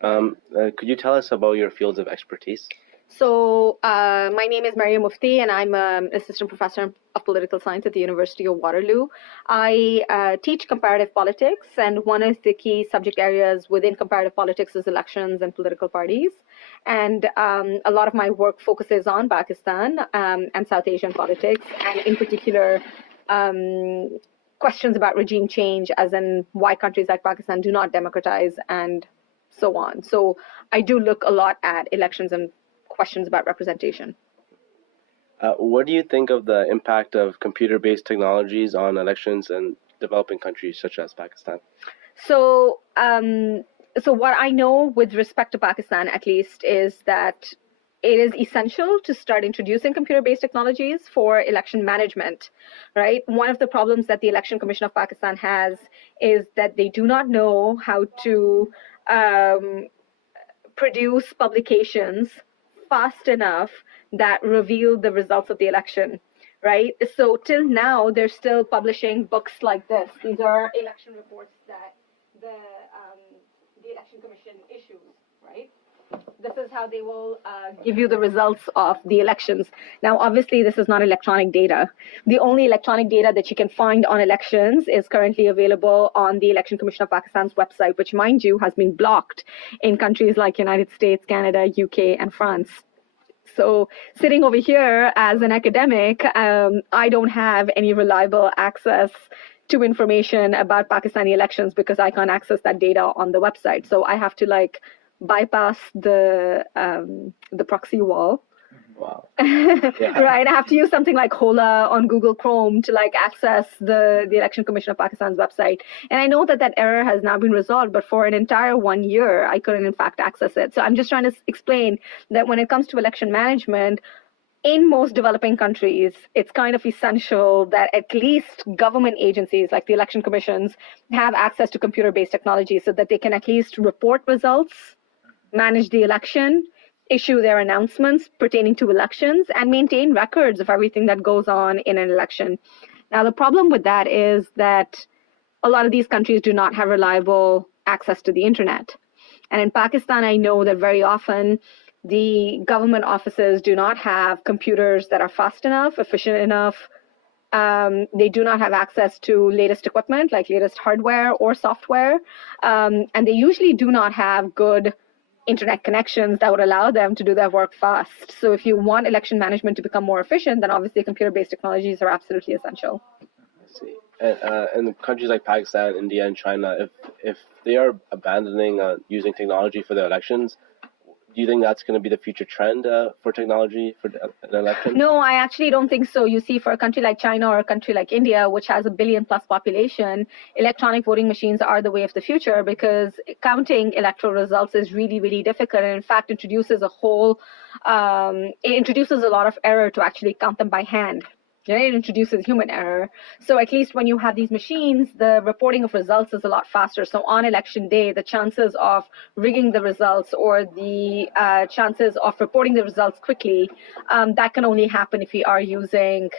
Could you tell us about your fields of expertise? So, my name is Mufti, and I'm an assistant professor of political science at the University of Waterloo. I teach comparative politics, and one of the key subject areas within comparative politics is elections and political parties. And a lot of my work focuses on Pakistan and South Asian politics, and in particular, questions about regime change, as in why countries like Pakistan do not democratize and so on. So I do look a lot at elections and questions about representation. What do you think of the impact of computer-based technologies on elections in developing countries such as Pakistan? So, so what I know with respect to Pakistan, at least, is that it is essential to start introducing computer-based technologies for election management, right? One of the problems that the Election Commission of Pakistan has is that they do not know how to produce publications fast enough that reveal the results of the election, right? So till now, they're still publishing books like this. These are election reports that the Election Commission issues, right? This is how they will give you the results of the elections. Now, obviously, this is not electronic data. The only electronic data that you can find on elections is currently available on the Election Commission of Pakistan's website, which, mind you, has been blocked in countries like United States, Canada, UK, and France. So sitting over here as an academic, I don't have any reliable access to information about Pakistani elections because I can't access that data on the website. So I have to bypass the proxy wall. Wow. Right. I have to use something like Hola on Google Chrome to access the Election Commission of Pakistan's website. And I know that error has now been resolved, but for an entire 1 year, I couldn't in fact access it. So I'm just trying to explain that when it comes to election management, in most developing countries, it's kind of essential that at least government agencies like the election commissions have access to computer-based technology so that they can at least report results, manage the election, issue their announcements pertaining to elections, and maintain records of everything that goes on in an election. Now, the problem with that is that a lot of these countries do not have reliable access to the internet. And in Pakistan, I know that very often the government offices do not have computers that are fast enough, efficient enough. They do not have access to latest equipment, like latest hardware or software. And they usually do not have good internet connections that would allow them to do their work fast. So if you want election management to become more efficient, then obviously computer-based technologies are absolutely essential. I see. And countries like Pakistan, India, and China, if they are abandoning using technology for their elections, do you think that's going to be the future trend for technology for an election? No, I actually don't think so. You see, for a country like China or a country like India, which has a billion-plus population, electronic voting machines are the way of the future because counting electoral results is really, really difficult, and in fact introduces a lot of error to actually count them by hand. It introduces human error. So at least when you have these machines, the reporting of results is a lot faster. So on election day, the chances of rigging the results or the chances of reporting the results quickly, that can only happen if we are using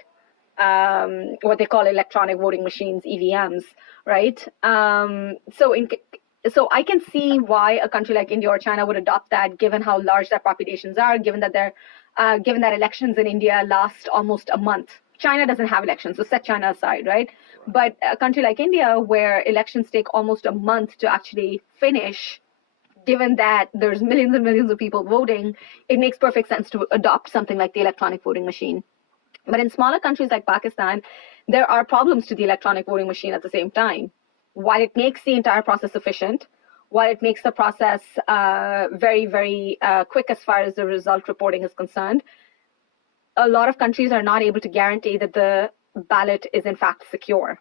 what they call electronic voting machines, EVMs, right? So I can see why a country like India or China would adopt that, given how large their populations are, given that elections in India last almost a month. China doesn't have elections, so set China aside, right? But a country like India, where elections take almost a month to actually finish, given that there's millions and millions of people voting, it makes perfect sense to adopt something like the electronic voting machine. But in smaller countries like Pakistan, there are problems to the electronic voting machine at the same time. While it makes the entire process efficient, while it makes the process very, very quick as far as the result reporting is concerned, a lot of countries are not able to guarantee that the ballot is in fact secure.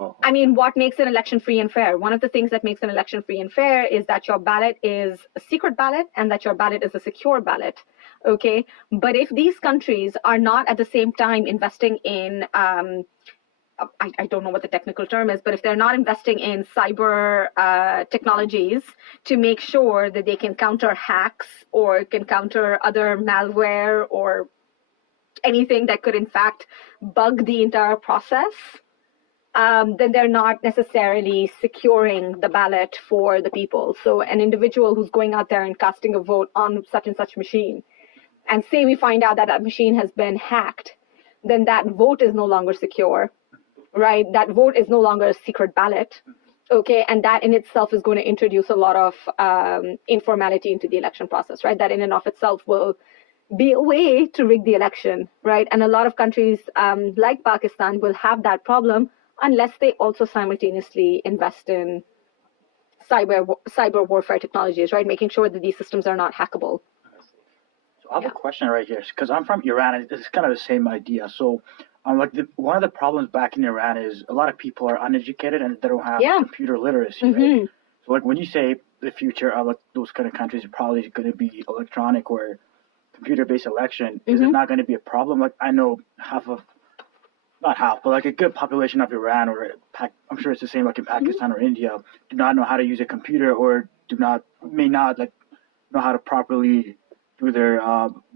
Oh. I mean, what makes an election free and fair? One of the things that makes an election free and fair is that your ballot is a secret ballot and that your ballot is a secure ballot. Okay, but if these countries are not at the same time investing in I don't know what the technical term is, but if they're not investing in cyber technologies to make sure that they can counter hacks or can counter other malware or anything that could in fact bug the entire process, then they're not necessarily securing the ballot for the people. So an individual who's going out there and casting a vote on such and such machine, and say we find out that that machine has been hacked, then that vote is no longer secure, right? That vote is no longer a secret ballot. Okay, and that in itself is going to introduce a lot of informality into the election process, right? That in and of itself will be a way to rig the election, right? And a lot of countries like Pakistan will have that problem unless they also simultaneously invest in cyber warfare technologies, right? Making sure that these systems are not hackable. So I have a question right here, because I'm from Iran, and it's kind of the same idea. So one of the problems back in Iran is a lot of people are uneducated and they don't have computer literacy, right? So like when you say the future of those kind of countries are probably going to be electronic or computer-based election, is it not going to be a problem? Like I know not half, but like a good population of Iran or I'm sure it's the same like in Pakistan or India, do not know how to use a computer or may not like know how to properly do their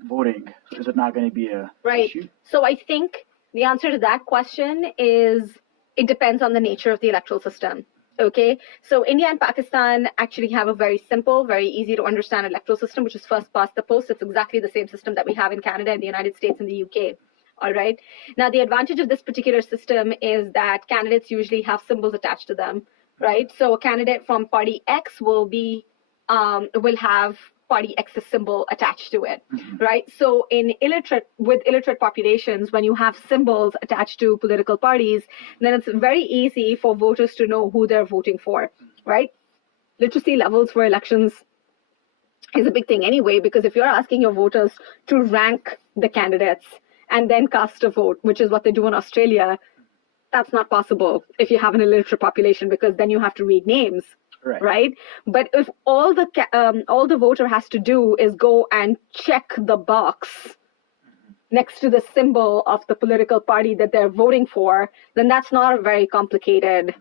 voting. So is it not going to be a issue? So I think the answer to that question is it depends on the nature of the electoral system. Okay, so India and Pakistan actually have a very simple, very easy to understand electoral system, which is first past the post. It's exactly the same system that we have in Canada and the United States and the UK. All right. Now, the advantage of this particular system is that candidates usually have symbols attached to them, right? So a candidate from party X will have party X's symbol attached to it, right? So with illiterate populations, when you have symbols attached to political parties, then it's very easy for voters to know who they're voting for, right? Literacy levels for elections is a big thing anyway, because if you're asking your voters to rank the candidates and then cast a vote, which is what they do in Australia, that's not possible if you have an illiterate population, because then you have to read names. Right. But if all the voter has to do is go and check the box next to the symbol of the political party that they're voting for, then that's not a very complicated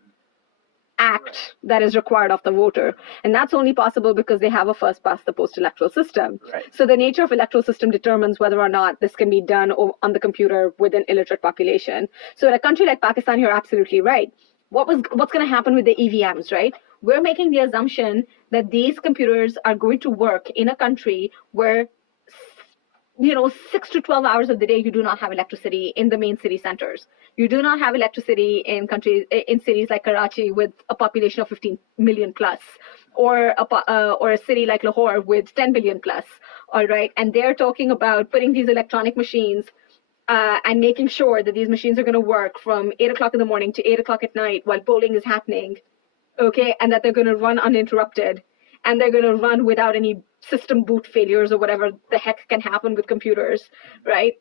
act that is required of the voter. And that's only possible because they have a first past the post electoral system. Right. So the nature of electoral system determines whether or not this can be done on the computer with an illiterate population. So in a country like Pakistan, you're absolutely right. What's going to happen with the EVMs, right? We're making the assumption that these computers are going to work in a country where, 6 to 12 hours of the day, you do not have electricity in the main city centers. You do not have electricity in cities like Karachi with a population of 15 million plus, or a city like Lahore with 10 billion plus. All right. And they're talking about putting these electronic machines and making sure that these machines are going to work from 8 o'clock in the morning to 8 o'clock at night while polling is happening, okay, and that they're going to run uninterrupted, and they're going to run without any system boot failures or whatever the heck can happen with computers, right?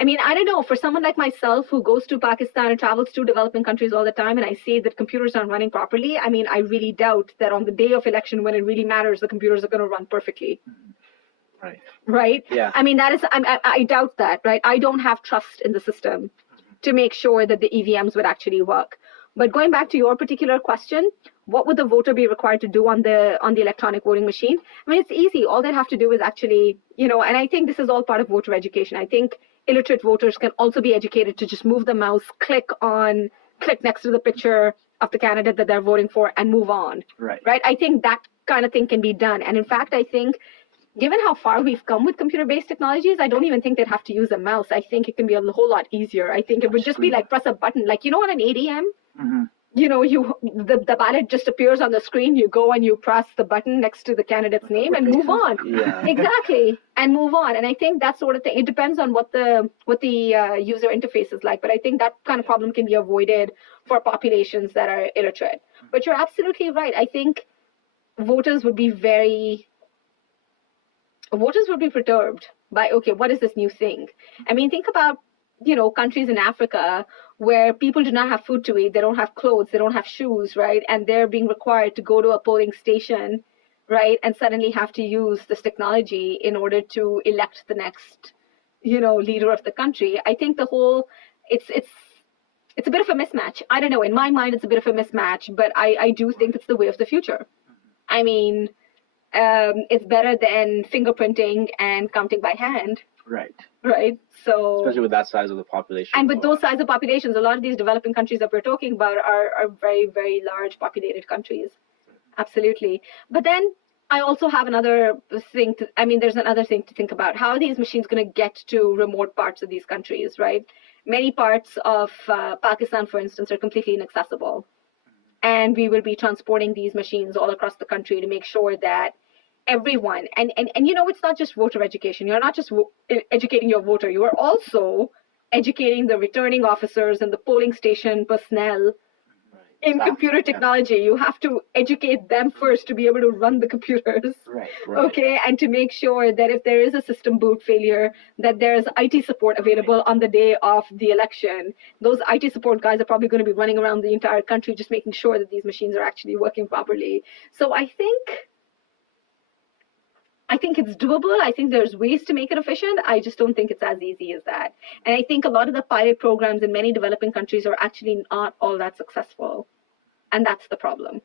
I mean, I don't know, for someone like myself who goes to Pakistan and travels to developing countries all the time, and I see that computers aren't running properly, I mean, I really doubt that on the day of election when it really matters, the computers are going to run perfectly. Right? Yeah. I mean, I doubt that, right? I don't have trust in the system to make sure that the EVMs would actually work. But going back to your particular question, what would the voter be required to do on the electronic voting machine? I mean, it's easy. All they have to do is actually, and I think this is all part of voter education. I think illiterate voters can also be educated to just move the mouse, click next to the picture of the candidate that they're voting for and move on. Right? I think that kind of thing can be done. And in fact, I think given how far we've come with computer-based technologies, I don't even think they'd have to use a mouse. I think it can be a whole lot easier. I think it would just be like press a button. Like, on an ADM, the ballot just appears on the screen. You go and you press the button next to the candidate's name and move on. Yeah. Exactly. And move on. And I think that sort of thing, it depends on what the user interface is like. But I think that kind of problem can be avoided for populations that are illiterate. But you're absolutely right. I think voters would be perturbed by, okay, what is this new thing? I mean, think about, countries in Africa where people do not have food to eat, they don't have clothes, they don't have shoes, right? And they're being required to go to a polling station, right? And suddenly have to use this technology in order to elect the next, leader of the country. I think it's a bit of a mismatch. I don't know. In my mind, it's a bit of a mismatch, but I do think it's the way of the future. I mean, it's better than fingerprinting and counting by hand. Right. right? So especially with that size of the population. And with those size of populations, a lot of these developing countries that we're talking about are very, very large populated countries. Absolutely. But then I also have another thing there's another thing to think about. How are these machines going to get to remote parts of these countries, right? Many parts of Pakistan, for instance, are completely inaccessible. And we will be transporting these machines all across the country to make sure that everyone, and it's not just voter education. You're not just educating your voter. You are also educating the returning officers and the polling station personnel in computer technology. You have to educate them first to be able to run the computers. Right. Okay, and to make sure that if there is a system boot failure, that there's IT support available on the day of the election. Those IT support guys are probably going to be running around the entire country just making sure that these machines are actually working properly. So I think it's doable. I think there's ways to make it efficient. I just don't think it's as easy as that. And I think a lot of the pilot programs in many developing countries are actually not all that successful. And that's the problem.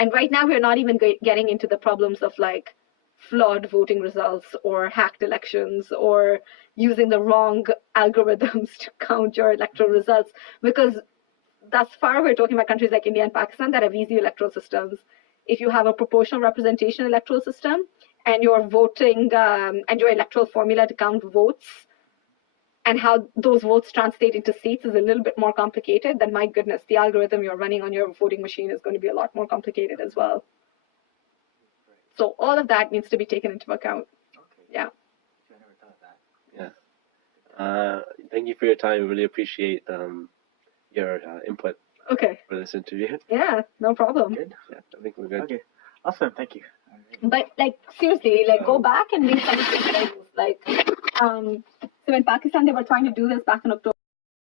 And right now, we're not even getting into the problems of like flawed voting results or hacked elections or using the wrong algorithms to count your electoral results, because thus far we're talking about countries like India and Pakistan that have easy electoral systems. If you have a proportional representation electoral system and your voting and your electoral formula to count votes and how those votes translate into seats is a little bit more complicated, then my goodness, the algorithm you're running on your voting machine is going to be a lot more complicated as well. So all of that needs to be taken into account. Okay. Yeah. I never thought of that. Yeah. Thank you for your time. Really appreciate your input for this interview. Yeah, no problem. Good. Yeah, I think we're good. Okay. Awesome. Thank you. But like seriously, like go back and read some of these things. Like so in Pakistan they were trying to do this back in October.